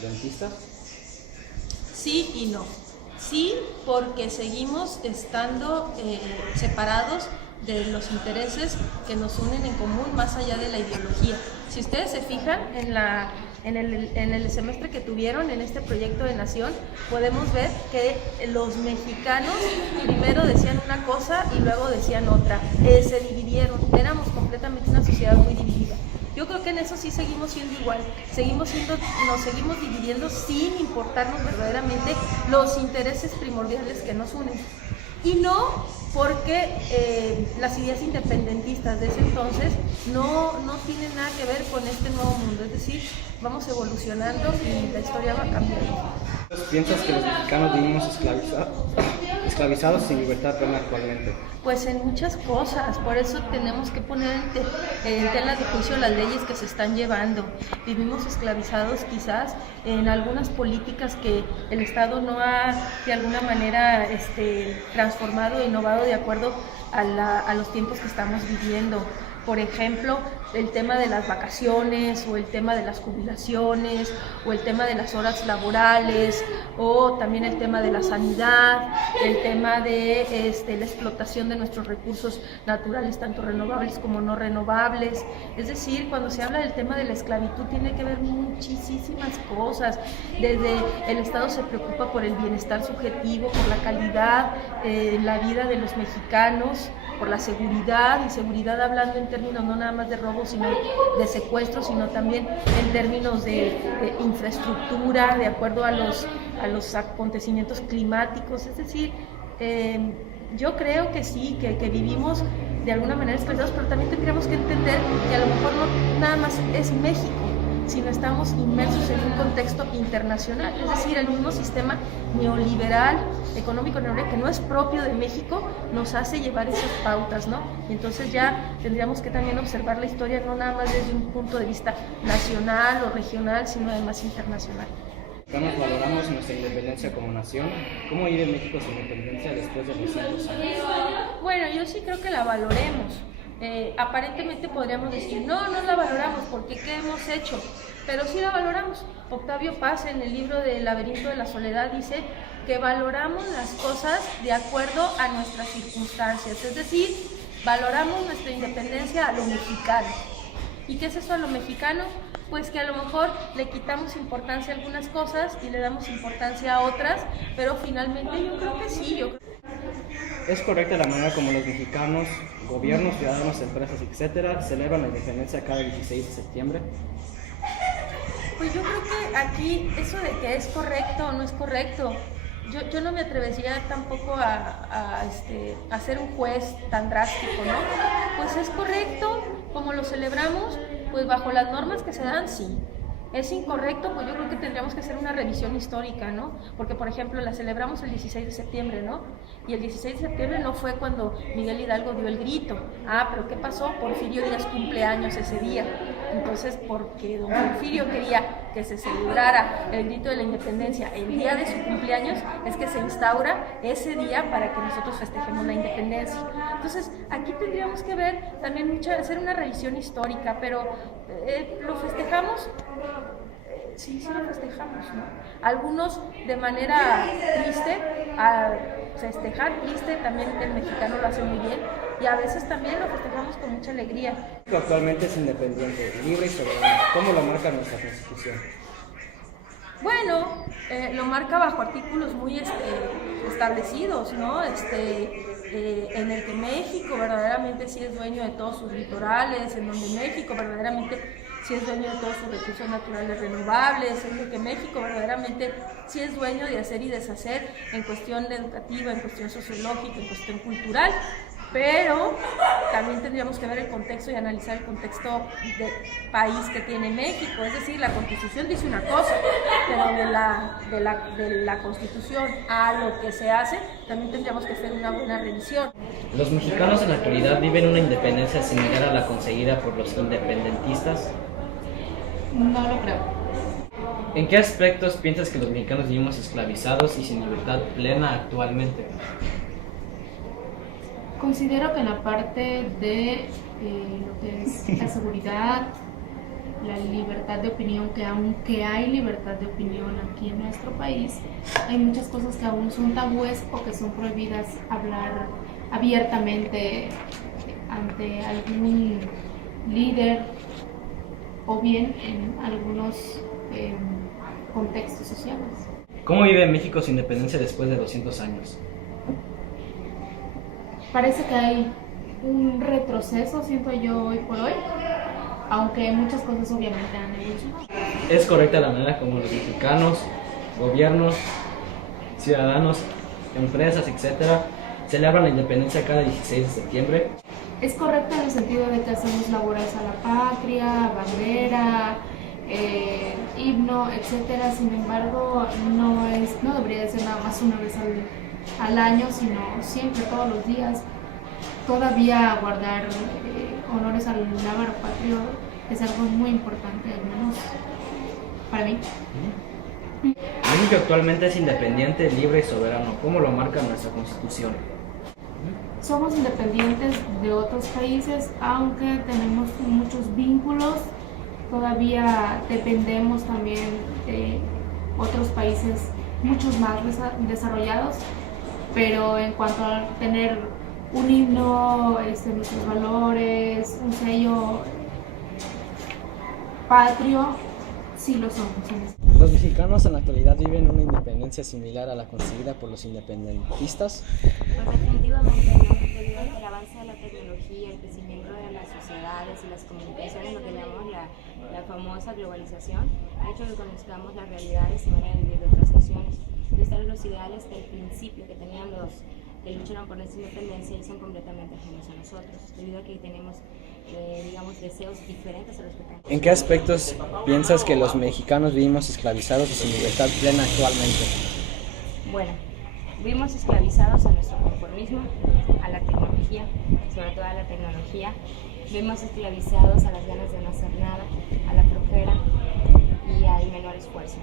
independentistas? Sí y no. Sí, porque seguimos estando separados de los intereses que nos unen en común más allá de la ideología. Si ustedes se fijan en el semestre que tuvieron en este proyecto de nación, podemos ver que los mexicanos primero decían una cosa y luego decían otra. Se dividieron, éramos completamente una sociedad muy dividida. Yo creo que en eso sí seguimos siendo igual, nos seguimos dividiendo sin importarnos verdaderamente los intereses primordiales que nos unen. Y no porque las ideas independentistas de ese entonces no tienen nada que ver con este nuevo mundo, es decir, vamos evolucionando y la historia va cambiando. ¿Piensas que los mexicanos vivimos esclavizados sin libertad plena actualmente? Pues en muchas cosas, por eso tenemos que poner en tela de juicio las leyes que se están llevando. Vivimos esclavizados quizás en algunas políticas que el Estado no ha de alguna manera transformado e innovado de acuerdo a los tiempos que estamos viviendo. Por ejemplo, el tema de las vacaciones o el tema de las jubilaciones o el tema de las horas laborales o también el tema de la sanidad, el tema de la explotación de nuestros recursos naturales, tanto renovables como no renovables. Es decir, cuando se habla del tema de la esclavitud tiene que ver muchísimas cosas. Desde el Estado se preocupa por el bienestar subjetivo, por la calidad en la vida de los mexicanos, por la seguridad, y seguridad hablando en términos no nada más de robo, sino de secuestro, sino también en términos de infraestructura, de acuerdo a los acontecimientos climáticos. Es decir, yo creo que sí, que vivimos de alguna manera esclavizados, pero también tendríamos que entender que a lo mejor no nada más es México, sino estamos inmersos en un contexto internacional, es decir, el mismo sistema neoliberal, económico neoliberal, que no es propio de México, nos hace llevar esas pautas, ¿no? Y entonces ya tendríamos que también observar la historia no nada más desde un punto de vista nacional o regional, sino además internacional. ¿Cómo valoramos nuestra independencia como nación? ¿Cómo vive México su independencia después de 200 años? Bueno, yo sí creo que la valoremos. Aparentemente podríamos decir, no la valoramos porque ¿qué hemos hecho? Pero sí la valoramos. Octavio Paz en el libro del Laberinto de la Soledad dice que valoramos las cosas de acuerdo a nuestras circunstancias, es decir, valoramos nuestra independencia a lo mexicano. ¿Y qué es eso a lo mexicano? Pues que a lo mejor le quitamos importancia a algunas cosas y le damos importancia a otras, pero finalmente yo creo que sí. ¿Es correcta la manera como los mexicanos, gobiernos, ciudadanos, empresas, etcétera, celebran la independencia cada 16 de septiembre? Pues yo creo que aquí eso de que es correcto o no es correcto, yo no me atrevería tampoco a ser un juez tan drástico, ¿no? Pues es correcto, como lo celebramos, pues bajo las normas que se dan, sí. Es incorrecto, pues yo creo que tendríamos que hacer una revisión histórica, ¿no? Porque, por ejemplo, la celebramos el 16 de septiembre, ¿no? Y el 16 de septiembre no fue cuando Miguel Hidalgo dio el grito. Pero ¿qué pasó? Porfirio Díaz cumpleaños ese día. Entonces, porque don Porfirio quería que se celebrara el grito de la independencia el día de su cumpleaños, es que se instaura ese día para que nosotros festejemos la independencia. Entonces, aquí tendríamos que ver también hacer una revisión histórica, pero lo festejamos. Sí lo festejamos, ¿no? Algunos de manera triste, a festejar triste, también el mexicano lo hace muy bien, y a veces también lo festejamos con mucha alegría. México actualmente es independiente, libre y soberano. ¿Cómo lo marca nuestra Constitución? Bueno, lo marca bajo artículos muy establecidos, ¿no? En el que México verdaderamente sí es dueño de todos sus litorales, en donde México verdaderamente sí es dueño de todos sus recursos naturales renovables, en el que México verdaderamente sí es dueño de hacer y deshacer en cuestión educativa, en cuestión sociológica, en cuestión cultural. Pero también tendríamos que ver el contexto y analizar el contexto del país que tiene México. Es decir, la Constitución dice una cosa, pero de la Constitución a lo que se hace, también tendríamos que hacer una buena revisión. ¿Los mexicanos en la actualidad viven una independencia similar a la conseguida por los independentistas? No lo creo. ¿En qué aspectos piensas que los mexicanos vivimos esclavizados y sin libertad plena actualmente? Considero que en la parte de lo que es la seguridad, la libertad de opinión, que aunque hay libertad de opinión aquí en nuestro país, hay muchas cosas que aún son tabúes o que son prohibidas hablar abiertamente ante algún líder o bien en algunos contextos sociales. ¿Cómo vive México su independencia después de 200 años? Parece que hay un retroceso, siento yo, hoy por hoy, aunque muchas cosas obviamente han evolucionado. ¿Es correcta la manera como los mexicanos, gobiernos, ciudadanos, empresas, etcétera, celebran la independencia cada 16 de septiembre? Es correcto en el sentido de que hacemos labores a la patria, bandera, himno, etcétera. Sin embargo, no debería de ser nada más una vez al año, sino siempre, todos los días. Todavía guardar honores al lábaro patrio es algo muy importante, al menos para mí. México actualmente es independiente, libre y soberano. ¿Cómo lo marca nuestra Constitución? Somos independientes de otros países, aunque tenemos muchos vínculos. Todavía dependemos también de otros países, muchos más desarrollados, pero en cuanto a tener un himno, nuestros valores, un sello patrio, sí lo somos. ¿Los mexicanos en la actualidad viven una independencia similar a la conseguida por los independentistas? Pues definitivamente no, debido al avance de la tecnología, el crecimiento de las sociedades y las comunicaciones, lo que llamamos la famosa globalización, ha hecho que conozcamos las realidades y manera de vivir de otras naciones. Entonces, los ideales del principio que tenían los que lucharon por nuestra independencia y son completamente ajenos a nosotros, debido a que tenemos, deseos diferentes a los que tenemos. ¿En qué aspectos piensas que los mexicanos vivimos esclavizados y sin libertad plena actualmente? Bueno, vivimos esclavizados a nuestro conformismo, a la tecnología, sobre todo a la tecnología. Vivimos esclavizados a las ganas de no hacer nada, a la flojera y al menor esfuerzo.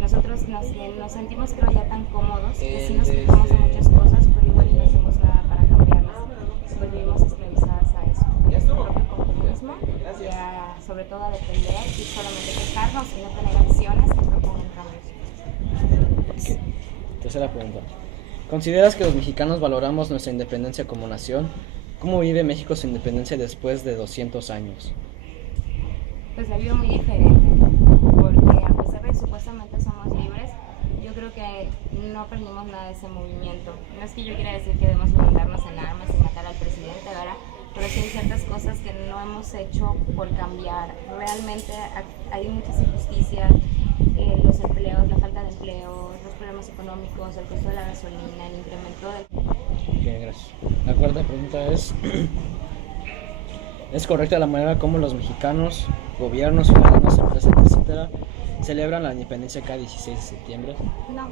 Nosotros nos sentimos, creo, ya tan cómodos que sí nos quejamos de muchas cosas, pero igual no hacemos nada para cambiarlas. Pues vivimos esclavizadas a eso, a nuestro propio conformismo y sobre todo a depender y solamente quejarnos y no tener acciones que propongan cambios. Tercera pregunta. ¿Consideras que los mexicanos valoramos nuestra independencia como nación? ¿Cómo vive México su independencia después de 200 años? Pues la vivo muy diferente, porque a pesar de que supuestamente somos libres, yo creo que no aprendimos nada de ese movimiento. No es que yo quiera decir que debemos levantarnos en armas y matar al presidente, ¿verdad? Pero sí hay ciertas cosas que no hemos hecho por cambiar. Realmente hay muchas injusticias, los empleos, la falta de empleo, los problemas económicos, el costo de la gasolina, el incremento del... Ok, gracias. La cuarta pregunta es... ¿Es correcta la manera como los mexicanos, gobiernos, ciudadanos, empresas, etcétera, celebran la independencia cada 16 de septiembre? No,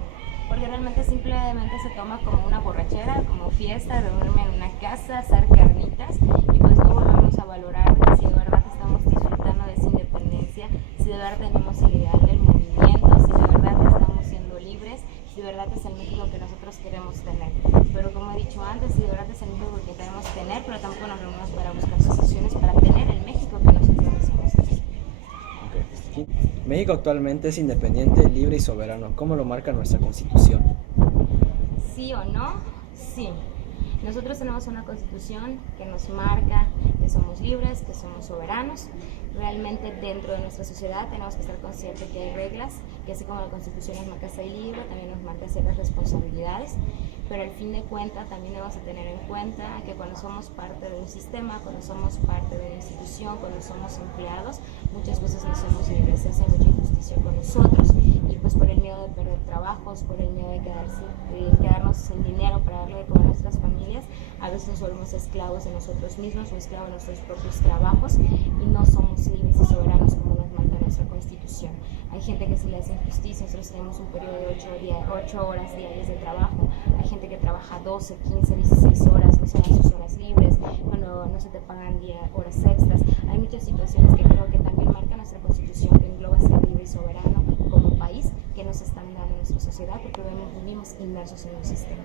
porque realmente simplemente se toma como una borrachera, como fiesta, reunirme en una casa, hacer carnitas y pues no volvemos a valorar si de verdad estamos disfrutando de esa independencia, si de verdad tenemos el ideal del movimiento, si de verdad estamos siendo libres, si de verdad es el México que nosotros queremos tener. Pero como he dicho antes, si de verdad es el México que queremos tener, pero tampoco nos reunimos para buscar soluciones para tener el México que nosotros deseamos tener. Okay. México actualmente es independiente, libre y soberano. ¿Cómo lo marca nuestra Constitución? ¿Sí o no? Sí. Nosotros tenemos una constitución que nos marca que somos libres, que somos soberanos. Realmente dentro de nuestra sociedad tenemos que estar conscientes que hay reglas, que así como la constitución nos marca ser libre, también nos marca ciertas responsabilidades, pero al fin de cuentas también debemos tener en cuenta que cuando somos parte de un sistema, cuando somos parte de una institución, cuando somos empleados, muchas veces no somos libres, se hace mucha injusticia con nosotros y pues por el miedo de perder trabajos, por el miedo de quedarnos sin dinero para darle de comer a nuestras familias, a veces nos volvemos esclavos de nosotros mismos o esclavos de nuestros propios trabajos y no somos libres y soberanos como nos marca nuestra Constitución. Hay gente que se le hace injusticia, nosotros tenemos un periodo de 8 horas diarias de trabajo, hay gente que trabaja 12, 15, 16 horas, no se dan sus horas libres, cuando no se te pagan horas extras. Hay muchas situaciones que creo que también marca nuestra Constitución, que engloba ser libre y soberano como país, que nos están dando en nuestra sociedad porque vivimos inmersos en un sistema.